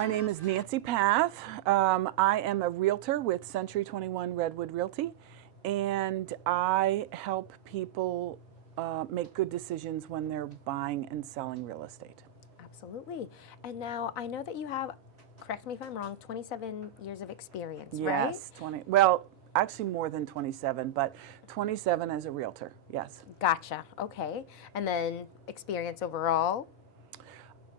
My name is Nancy Pav. I am a realtor with Century 21 Redwood Realty, and I help people make good decisions when they're buying and selling real estate. Absolutely. And now I know that you have, correct me if I'm wrong, 27 years of experience, right? Yes, 20. Well, actually more than 27, but 27 as a realtor, yes. Gotcha. Okay. And then experience overall?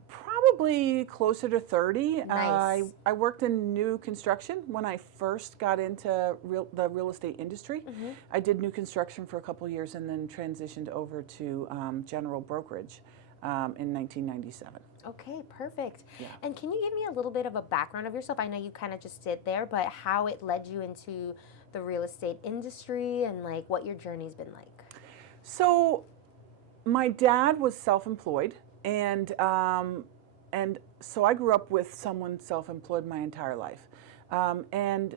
Probably closer to 30. Nice. I worked in new construction when I first got into the real estate industry. I did new construction for a couple of years and then transitioned over to general brokerage in 1997. Okay, perfect. Yeah. And can you give me a little bit of a background of yourself? I know you kind of just did there, but how it led you into the real estate industry and like what your journey's been like? So my dad was self-employed, and so I grew up with someone self-employed my entire life. And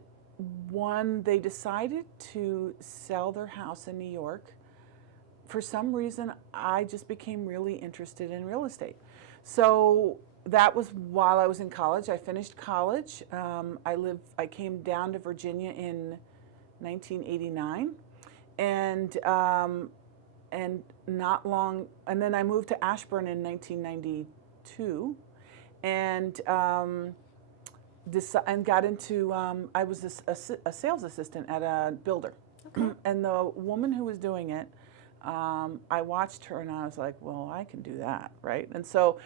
when they decided to sell their house in New York, for some reason, I just became really interested in real estate. So that was while I was in college. I finished college. I came down to Virginia in 1989, and not long, and then I moved to Ashburn in 1992, and got into. I was a sales assistant at a builder, Okay. and the woman who was doing it, I watched her and I was like, well, I can do that, right? And so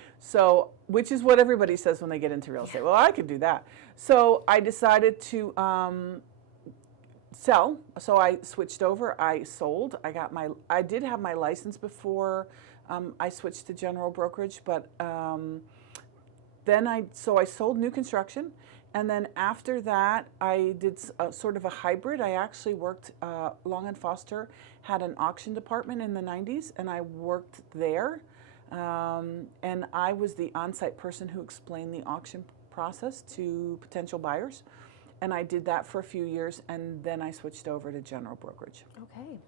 which is what everybody says when they get into real estate. Well, I can do that. So I decided to sell. So I switched over. I sold. I did have my license before I switched to general brokerage, but then I sold new construction. And then after that, I did sort of a hybrid. I actually worked, Long & Foster had an auction department in the 90s, and I worked there. And I was the on-site person who explained the auction process to potential buyers. And I did that for a few years, and then I switched over to general brokerage. Okay.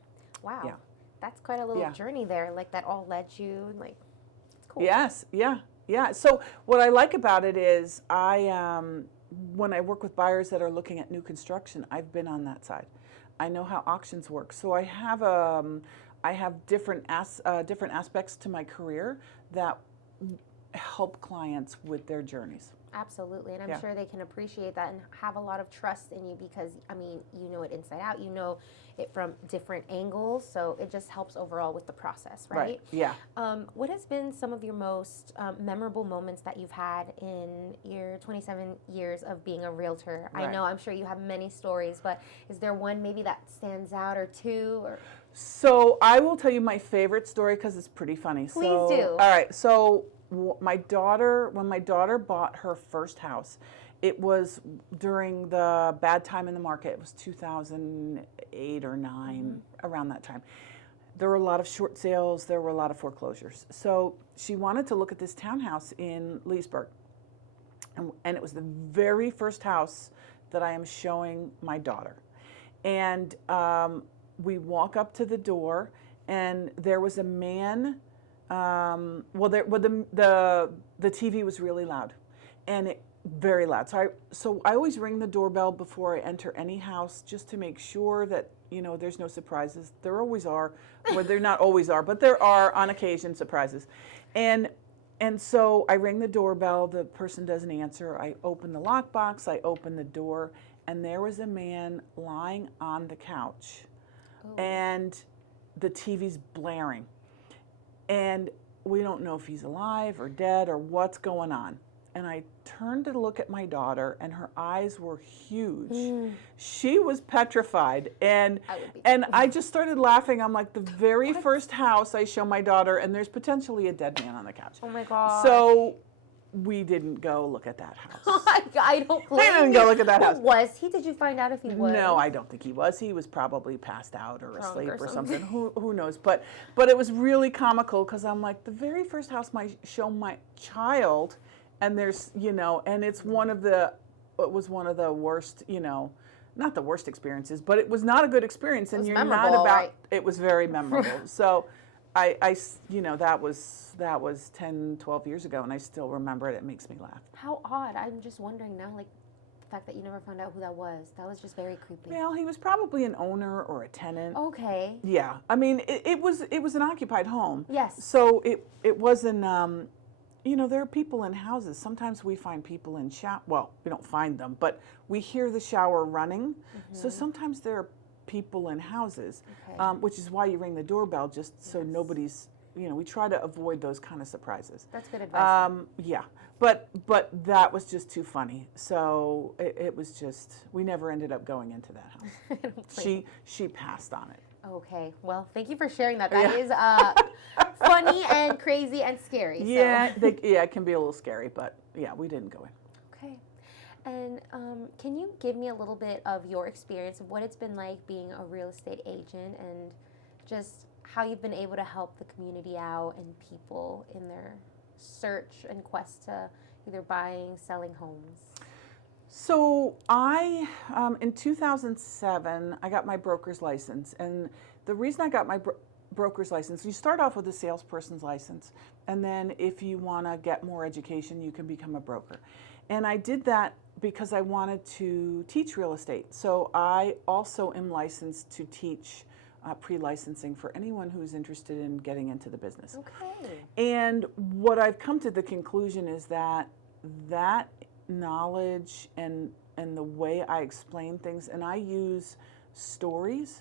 Wow. Yeah. That's quite a little Yeah. journey there. Like that all led you, like, it's cool. Yes, yeah. So what I like about it is when I work with buyers that are looking at new construction, I've been on that side. I know how auctions work. So I have different aspects to my career that help clients with their journeys. Absolutely, and I'm Yeah. sure they can appreciate that and have a lot of trust in you because, I mean, you know it inside out, you know it from different angles, so it just helps overall with the process, right? Yeah. What has been some of your most memorable moments that you've had in your 27 years of being a realtor? Right. I know, I'm sure you have many stories, but is there one maybe that stands out or two? Or? So I will tell you my favorite story because it's pretty funny. Please do. All right, so when my daughter bought her first house, it was during the bad time in the market. It was 2008 or 9, around that time. There were a lot of short sales. There were a lot of foreclosures. So she wanted to look at this townhouse in Leesburg. And it was the very first house that I am showing my daughter. And we walk up to the door, and there was a man. The TV was really loud, and very loud. So I always ring the doorbell before I enter any house just to make sure that there's no surprises. There always are, well, there not always are, but there are on occasion surprises, and so I ring the doorbell. The person doesn't answer. I open the lockbox. I open the door, and there was a man lying on the couch, and the TV's blaring. And we don't know if he's alive or dead or what's going on. And I turned to look at my daughter, and her eyes were huge. She was petrified, and I just started laughing. I'm like, the very first house I show my daughter, and there's potentially a dead man on the couch. Oh my God. So we didn't go look at that house. I don't blame you. We didn't go look at that house. Was he? Did you find out if he was? No, I don't think he was. He was probably passed out or Drunk asleep or or something. something. Who knows? But it was really comical because I'm like, the very first house I show my child, and there's and it was one of the worst, not the worst experiences, but it was not a good experience, and It was you're memorable, not about. right? It was very memorable. So you know, that was 10, 12 years ago, and I still remember it. It makes me laugh. How odd. I'm just wondering now, like, the fact that you never found out who that was. That was just very creepy. Well, he was probably an owner or a tenant. Okay. Yeah, I mean, it was an occupied home. Yes. So it wasn't. You know, there are people in houses. Sometimes we find people in shower. Well, we don't find them, but we hear the shower running. So sometimes there are people in houses, Okay. which is why you ring the doorbell, just so nobody's. You know, we try to avoid those kind of surprises. That's good advice. Yeah, but that was just too funny. So it was just, we never ended up going into that house. She passed on it. Okay. Well, thank you for sharing that. That is funny and crazy and scary. Yeah, it can be a little scary, but yeah, we didn't go in. Okay. And can you give me a little bit of your experience of what it's been like being a real estate agent and just how you've been able to help the community out and people in their search and quest to either buying, selling homes? So in 2007, I got my broker's license. And the reason I got my broker's license, you start off with a salesperson's license. And then if you want to get more education, you can become a broker. And I did that because I wanted to teach real estate. So I also am licensed to teach pre-licensing for anyone who's interested in getting into the business. Okay. And what I've come to the conclusion is that knowledge and the way I explain things, and I use stories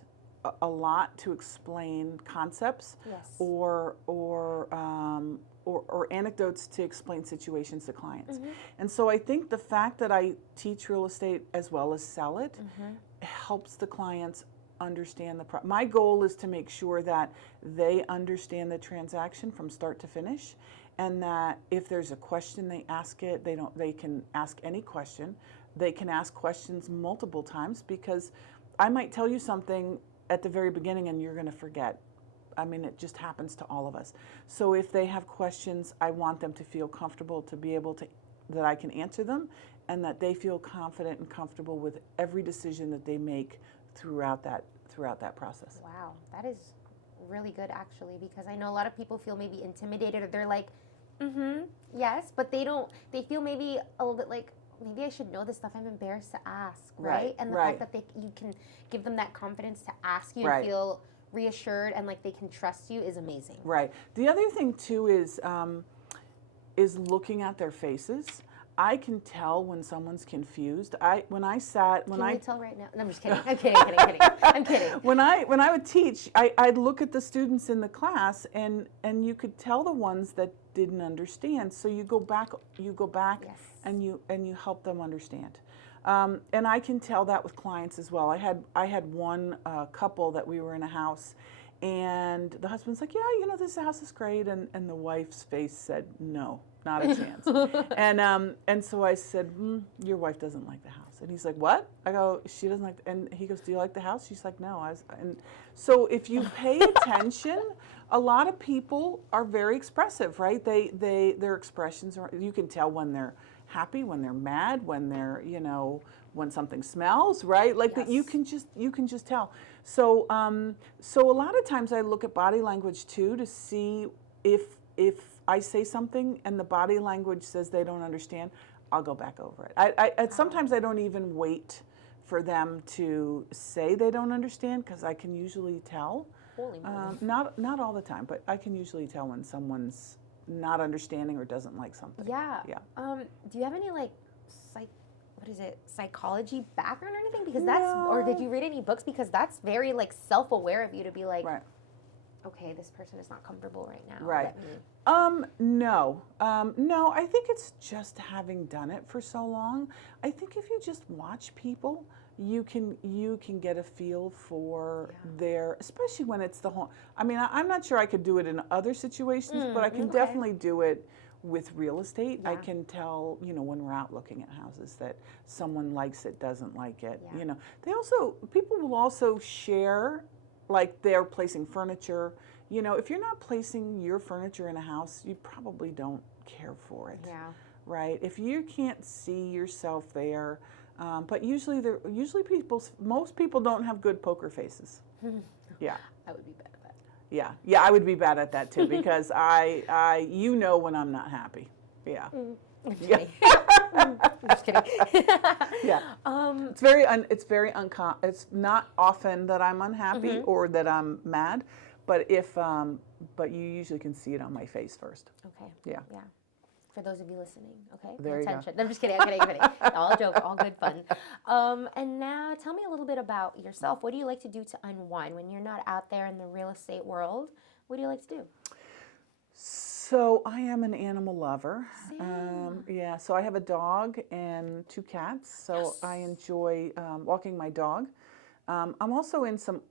a lot to explain concepts, Yes. or anecdotes to explain situations to clients. And so I think the fact that I teach real estate as well as sell it helps the clients understand my goal is to make sure that they understand the transaction from start to finish, and that if there's a question, they ask it. They can ask any question. They can ask questions multiple times, because I might tell you something at the very beginning and you're going to forget. I mean, it just happens to all of us. So if they have questions, I want them to feel comfortable to be able to, that I can answer them, and that they feel confident and comfortable with every decision that they make throughout that process. Wow, that is really good actually, because I know a lot of people feel maybe intimidated, or they're like, yes, but they feel maybe a little bit like, maybe I should know this stuff. I'm embarrassed to ask, right? And the fact that you can give them that confidence to ask you and feel reassured and like they can trust you is amazing. Right. The other thing too is looking at their faces. I can tell when someone's confused. Can you tell right now? No, I'm just kidding. I'm kidding. I'm kidding. When I would teach, I'd look at the students in the class, and you could tell the ones that didn't understand. So you go back, Yes. and you help them understand. And I can tell that with clients as well. I had one couple that we were in a house, and the husband's like, yeah, you know, this house is great, and the wife's face said, no, not a chance. And so I said, your wife doesn't like the house. And he's like, what? I go, she doesn't like, and he goes, do you like the house? She's like, no. And so if you pay attention, a lot of people are very expressive, right? Their expressions are, you can tell when they're happy, when they're mad, when they're, you know, when something smells, right? Like that, you can just tell. So so a lot of times I look at body language too, to see if I say something and the body language says they don't understand, I'll go back over it. Sometimes I don't even wait for them to say they don't understand, because I can usually tell. Holy moly. Not all the time, but I can usually tell when someone's not understanding or doesn't like something. Yeah. Yeah. Do you have any like psychology background or anything? Because or did you read any books? Because that's very like self-aware of you to be like, okay, this person is not comfortable right now. Right. No. I think it's just having done it for so long. I think if you just watch people, you can get a feel for their, especially when it's the home. I mean, I'm not sure I could do it in other situations, but I can definitely do it with real estate. I can tell, you know, when we're out looking at houses, that someone likes it, doesn't like it. You know, people will also share, like they're placing furniture. You know, if you're not placing your furniture in a house, you probably don't care for it. Yeah. Right? If you can't see yourself there, but usually most people don't have good poker faces. Yeah. I would be bad at that. Yeah, yeah, I would be bad at that too because you know when I'm not happy. Yeah. I'm just Yeah. kidding. I'm just kidding. Yeah. It's very it's not often that I'm unhappy or that I'm mad, but but you usually can see it on my face first. Okay. Yeah. Yeah. For those of you listening, okay? Pay There you go. attention. No, I'm just kidding. I'm kidding. I'm kidding. All joke, all good fun. And now tell me a little bit about yourself. What do you like to do to unwind when you're not out there in the real estate world? What do you like to do? So I am an animal lover. Same. Yeah, so I have a dog and 2 cats. So I enjoy walking my dog. I'm also in some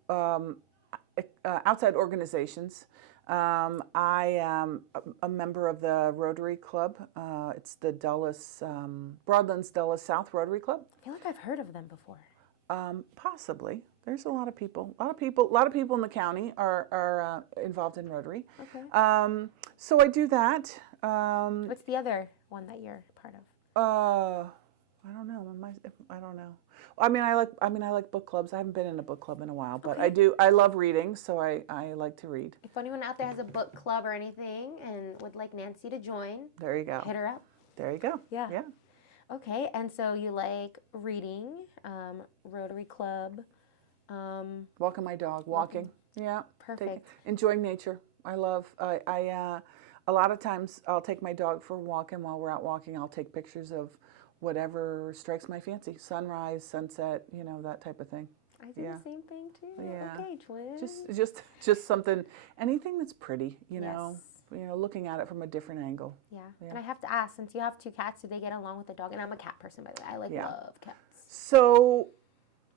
outside organizations. I am a member of the Rotary Club. It's the Dulles, Broadlands Dulles South Rotary Club. I feel like I've heard of them before. Possibly. There's a lot of people. A lot of people in the county are involved in Rotary. Okay. So I do that. What's the other one that you're part of? I don't know. I don't know. I mean, I like book clubs. I haven't been in a book club in a while, but Okay. I love reading, so I like to read. If anyone out there has a book club or anything and would like Nancy to join, There you go. hit her up. There you go. Yeah. Yeah. Okay, and so you like reading, Rotary Club. Walking my dog. Walking. Yeah. Perfect. Enjoying nature. I love. A lot of times I'll take my dog for a walk, and while we're out walking, I'll take pictures of whatever strikes my fancy. Sunrise, sunset, that type of thing. I do the same thing too. Yeah. Okay, twins. Just something, anything that's pretty, Yes. looking at it from a different angle. Yeah. Yeah. And I have to ask, since you have 2 cats, do they get along with the dog? And I'm a cat person, by the way. I love cats. So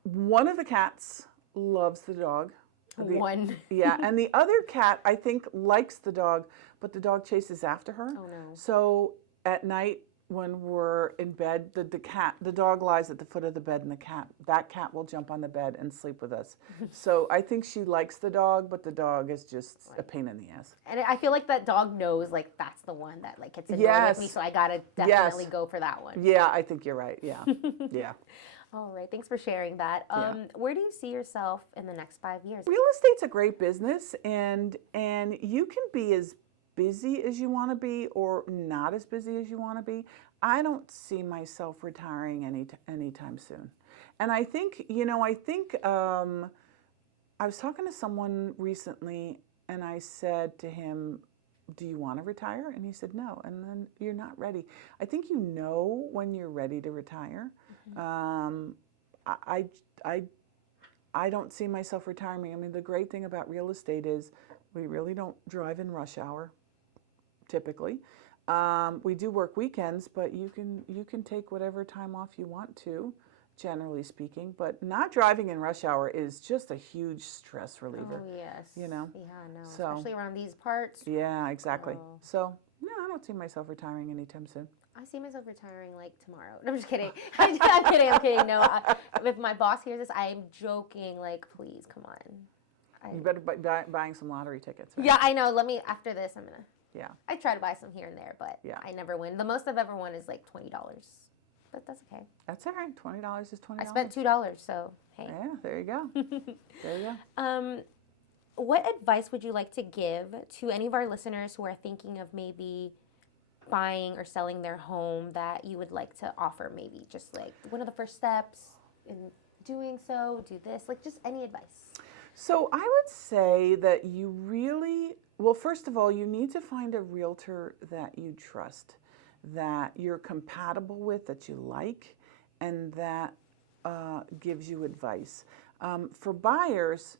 one of the cats loves the dog. One. Yeah, and the other cat, I think, likes the dog, but the dog chases after her. Oh no. So at night when we're in bed, the dog lies at the foot of the bed, and that cat will jump on the bed and sleep with us. So I think she likes the dog, but the dog is just a pain in the ass. And I feel like that dog knows, like, that's the one that, like, gets annoyed with me, so I gotta definitely go for that one. Yeah, I think you're right. Yeah, yeah. All right, thanks for sharing that. Where do you see yourself in the next 5 years? Real estate's a great business, and you can be as busy as you want to be or not as busy as you want to be. I don't see myself retiring anytime soon. And I think, I was talking to someone recently, and I said to him, do you want to retire? And he said, no. And then you're not ready. I think you know when you're ready to retire. I don't see myself retiring. I mean, the great thing about real estate is we really don't drive in rush hour, typically. We do work weekends, but you can take whatever time off you want to, generally speaking. But not driving in rush hour is just a huge stress reliever. Oh, yes. You know? Yeah, no. So, especially around these parts. Yeah, exactly. Oh. So, no, I don't see myself retiring anytime soon. I see myself retiring like tomorrow. No, I'm just kidding. I'm kidding. No, if my boss hears this, I'm joking. Like, please, come on. You better buying some lottery tickets. Right? Yeah, I know. I'm gonna. Yeah. I try to buy some here and there, but I never win. The most I've ever won is like $20, but that's okay. That's all right. $20 is $20. I spent $2, so hey. Yeah, there you go. There you go. What advice would you like to give to any of our listeners who are thinking of maybe buying or selling their home that you would like to offer? Maybe just like one of the first steps in doing so, do this, like just any advice. So I would say that well, first of all, you need to find a realtor that you trust, that you're compatible with, that you like, and that gives you advice. For buyers,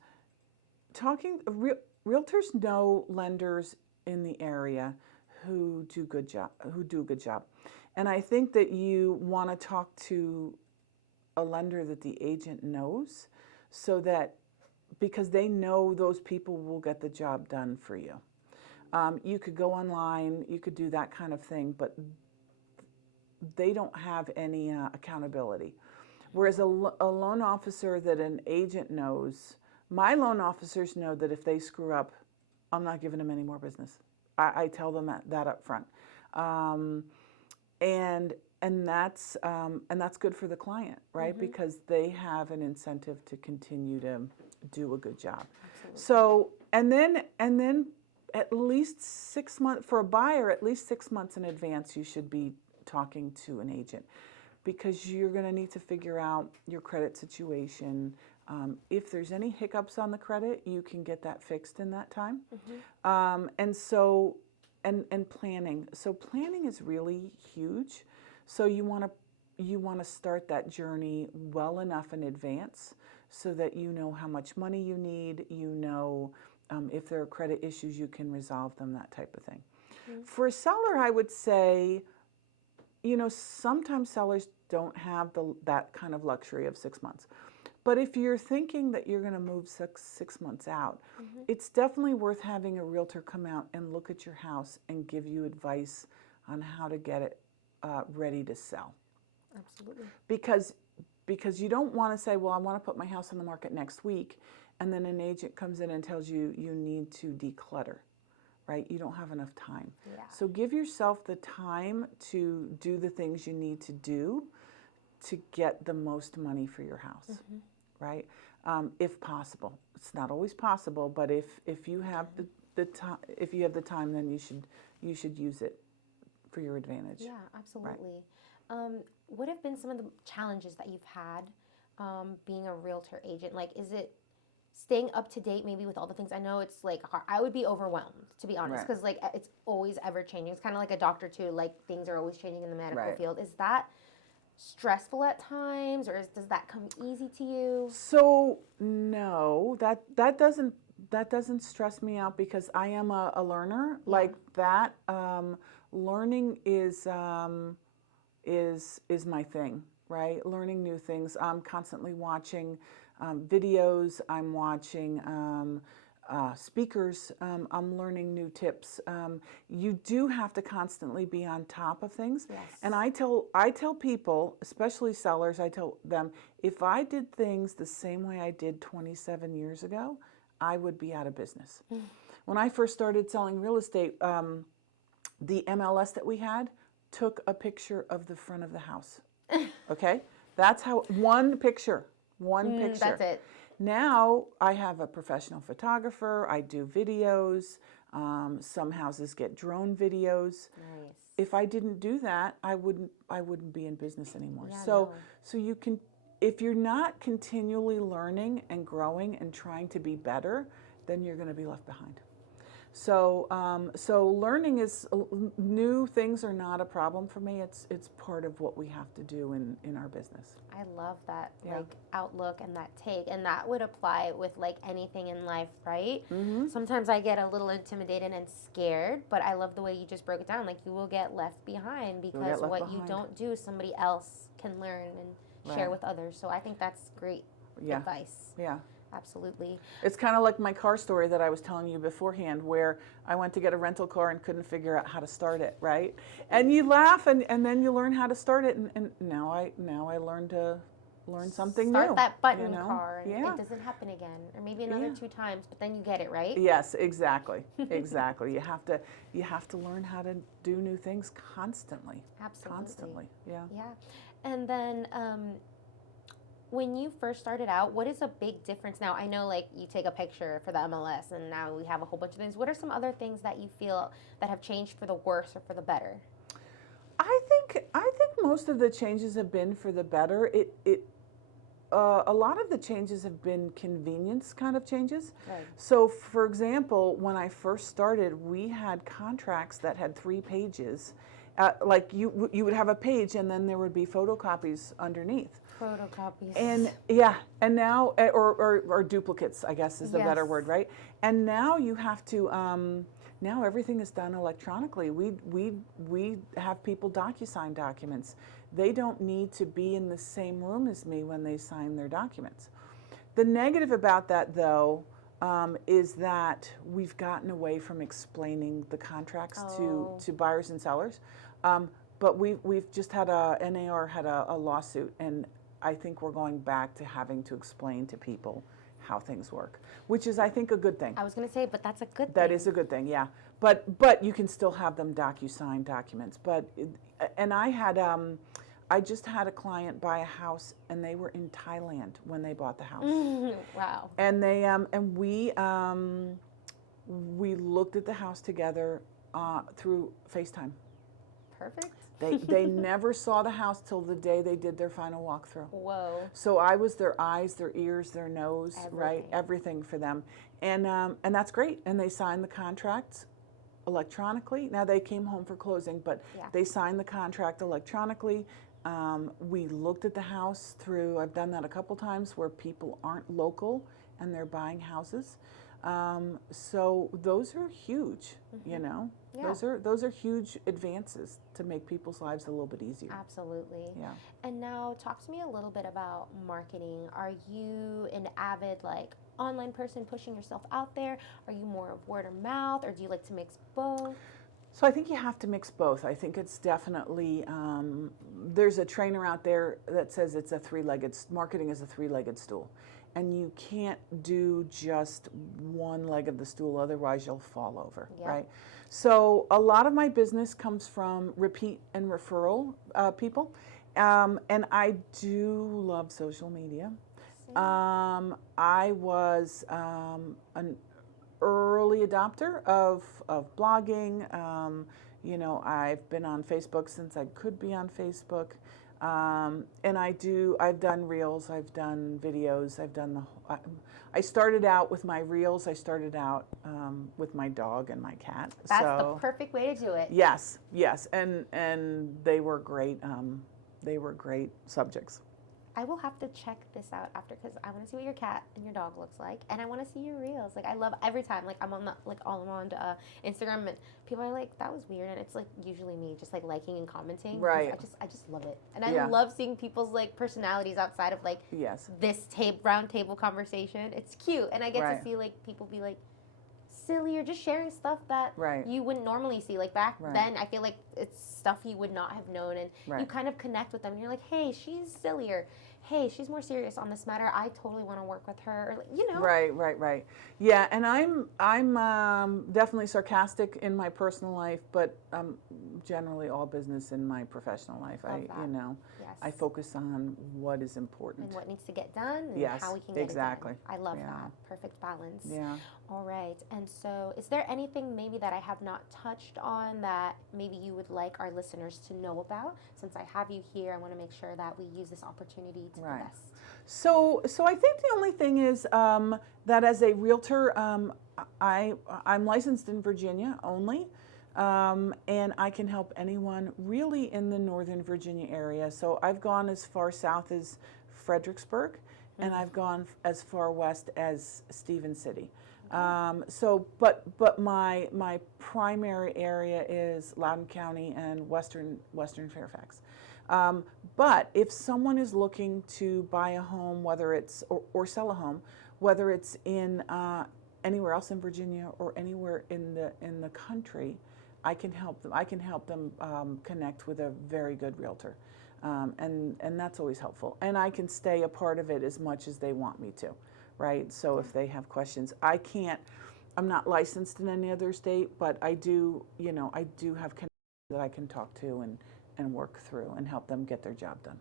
realtors know lenders in the area who do a good job. And I think that you want to talk to a lender that the agent knows, because they know those people will get the job done for you. You could go online, you could do that kind of thing, but they don't have any accountability. Whereas a loan officer that an agent knows, my loan officers know that if they screw up, I'm not giving them any more business. I tell them that up front. And that's good for the client, right? Because they have an incentive to continue to do a good job. Absolutely. So and then at least 6 months for a buyer, at least 6 months in advance, you should be talking to an agent, because you're going to need to figure out your credit situation. If there's any hiccups on the credit, you can get that fixed in that time. And so, and planning. So planning is really huge. So you want to start that journey well enough in advance so that you know how much money you need, you know if there are credit issues, you can resolve them, that type of thing. For a seller, I would say, sometimes sellers don't have that kind of luxury of 6 months. But if you're thinking that you're going to move six months out, it's definitely worth having a realtor come out and look at your house and give you advice on how to get it ready to sell. Absolutely. Because you don't want to say, well, I want to put my house on the market next week, and then an agent comes in and tells you you need to declutter, right? You don't have enough time. Yeah. So give yourself the time to do the things you need to do to get the most money for your house, right? If possible. It's not always possible, but if you have the time, if you have the time, then you should use it for your advantage. Yeah, absolutely. Right. What have been some of the challenges that you've had being a realtor agent? Like, is it staying up to date maybe with all the things? I know it's like hard. I would be overwhelmed, to be honest, because like it's always ever changing. It's kind of like a doctor too. Like, things are always changing in the medical field. Is that stressful at times, or does that come easy to you? So no, that doesn't stress me out, because I am a learner. Like that. Learning is my thing, right? Learning new things. I'm constantly watching videos. I'm watching speakers. I'm learning new tips. You do have to constantly be on top of things. Yes. And I tell people, especially sellers, I tell them, if I did things the same way I did 27 years ago, I would be out of business. When I first started selling real estate, the MLS that we had took a picture of the front of the house. Okay? That's how, one picture. That's it. Now I have a professional photographer. I do videos. Some houses get drone videos. Nice. If I didn't do that, I wouldn't be in business anymore. Yeah, So you can, if you're not continually learning and growing and trying to be better, then you're going to be left behind. So learning is, new things are not a problem for me. It's part of what we have to do in our business. I love that like outlook and that take, and that would apply with like anything in life, right? Sometimes I get a little intimidated and scared, but I love the way you just broke it down. Like, you will get left behind, because what you don't do, somebody else can learn and share with others. So I think that's great advice. Yeah. Absolutely. It's kind of like my car story that I was telling you beforehand, where I went to get a rental car and couldn't figure out how to start it, right? And you laugh, and then you learn how to start it, and now I learned to learn something new. Start that button car, and Yeah. it doesn't happen again, or maybe another 2 times, but then you get it, right? Yes, exactly, exactly. You have to learn how to do new things constantly. Absolutely. Constantly, yeah. Yeah, and then when you first started out, what is a big difference now? I know, like, you take a picture for the MLS, and now we have a whole bunch of things. What are some other things that you feel that have changed for the worse or for the better? I think most of the changes have been for the better. A lot of the changes have been convenience kind of changes. Right. So, for example, when I first started, we had contracts that had 3 pages. Like you would have a page, and then there would be photocopies underneath. Photocopies. And now, or duplicates, I guess is the better word, right? And now you have to, now everything is done electronically. We have people DocuSign documents. They don't need to be in the same room as me when they sign their documents. The negative about that, though, is that we've gotten away from explaining the contracts to buyers and sellers. But we've just had NAR had a lawsuit, and I think we're going back to having to explain to people how things work, which is, I think, a good thing. I was going to say, but that's a good thing. That is a good thing, yeah. But you can still have them DocuSign documents. And I just had a client buy a house, and they were in Thailand when they bought the house. Wow. And they we looked at the house together through FaceTime. Perfect. They never saw the house till the day they did their final walkthrough. Whoa. So I was their eyes, their ears, their nose, right? Everything. Everything for them. And that's great. And they signed the contracts electronically. Now they came home for closing, but they signed the contract electronically. We looked at the house through, I've done that a couple times where people aren't local and they're buying houses. So those are huge, you know. Yeah. Those are huge advances to make people's lives a little bit easier. Absolutely. Yeah. And now talk to me a little bit about marketing. Are you an avid online person pushing yourself out there? Are you more of word of mouth, or do you like to mix both? So I think you have to mix both. I think it's definitely, there's a trainer out there that says it's marketing is a three-legged stool. And you can't do just one leg of the stool, otherwise you'll fall over, right? So a lot of my business comes from repeat and referral people. And I do love social media. I was an early adopter of blogging. You know, I've been on Facebook since I could be on Facebook. And I've done reels, I've done videos, I started out with my reels, I started out with my dog and my cat. That's the perfect way to do it. Yes, and they were great subjects. I will have to check this out after, because I want to see what your cat and your dog looks like, and I want to see your reels. I love every time. I'm on Instagram, and people are like, "That was weird," and it's usually me just liking and commenting. Right. I just love it, and I love seeing people's personalities outside of this round table conversation. It's cute, and I get to see people be silly or just sharing stuff that you wouldn't normally see. Back then, I feel like it's stuff you would not have known, and you kind of connect with them. And you're like, hey, she's sillier. Hey, she's more serious on this matter. I totally want to work with her. Or, you know. Right. Yeah, and I'm definitely sarcastic in my personal life, but generally all business in my professional life. I focus on what is important and what needs to get done, and how we can get it done. I love that. Perfect balance. Yeah. All right. And so, is there anything maybe that I have not touched on that maybe you would like our listeners to know about? Since I have you here, I want to make sure that we use this opportunity to the best. So I think the only thing is that as a realtor, I'm licensed in Virginia only. And I can help anyone really in the Northern Virginia area. So I've gone as far south as Fredericksburg, and I've gone as far west as Stevens City. But my primary area is Loudoun County and Western Fairfax. But if someone is looking to buy a home, whether it's or sell a home, whether it's in anywhere else in Virginia or anywhere in the country, I can help them. I can help them connect with a very good realtor, and that's always helpful. And I can stay a part of it as much as they want me to, right? So if they have questions, I'm not licensed in any other state, but I do have connections that I can talk to and work through and help them get their job done.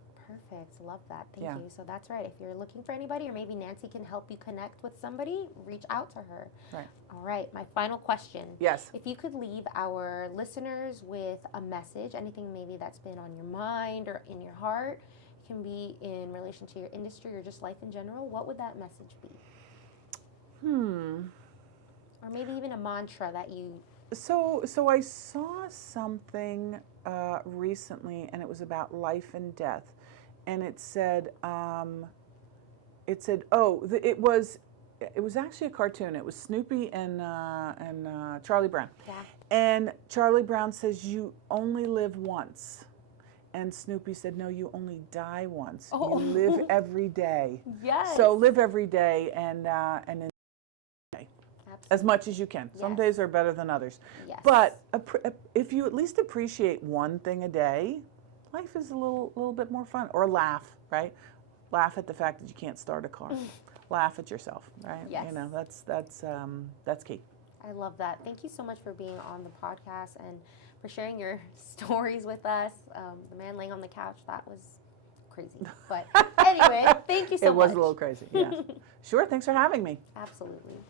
Perfect. Love that. Thank you. So that's right. If you're looking for anybody, or maybe Nancy can help you connect with somebody, reach out to her. Right. All right. My final question. Yes. If you could leave our listeners with a message, anything maybe that's been on your mind or in your heart, it can be in relation to your industry or just life in general, what would that message be? Or maybe even a mantra that you... So I saw something recently, and it was about life and death. And it said, it was actually a cartoon. It was Snoopy and Charlie Brown. Yeah. And Charlie Brown says, "You only live once." And Snoopy said, "No, you only die once. You live every day." Yes. So live every day and enjoy as much as you can. Some days are better than others. Yes. But if you at least appreciate one thing a day, life is a little bit more fun. Or laugh, right? Laugh at the fact that you can't start a car. Laugh at yourself, right? Yes. You know, that's key. I love that. Thank you so much for being on the podcast and for sharing your stories with us. The man laying on the couch, that was crazy. But anyway, thank you so much. It was a little crazy, yeah. Sure, thanks for having me. Absolutely.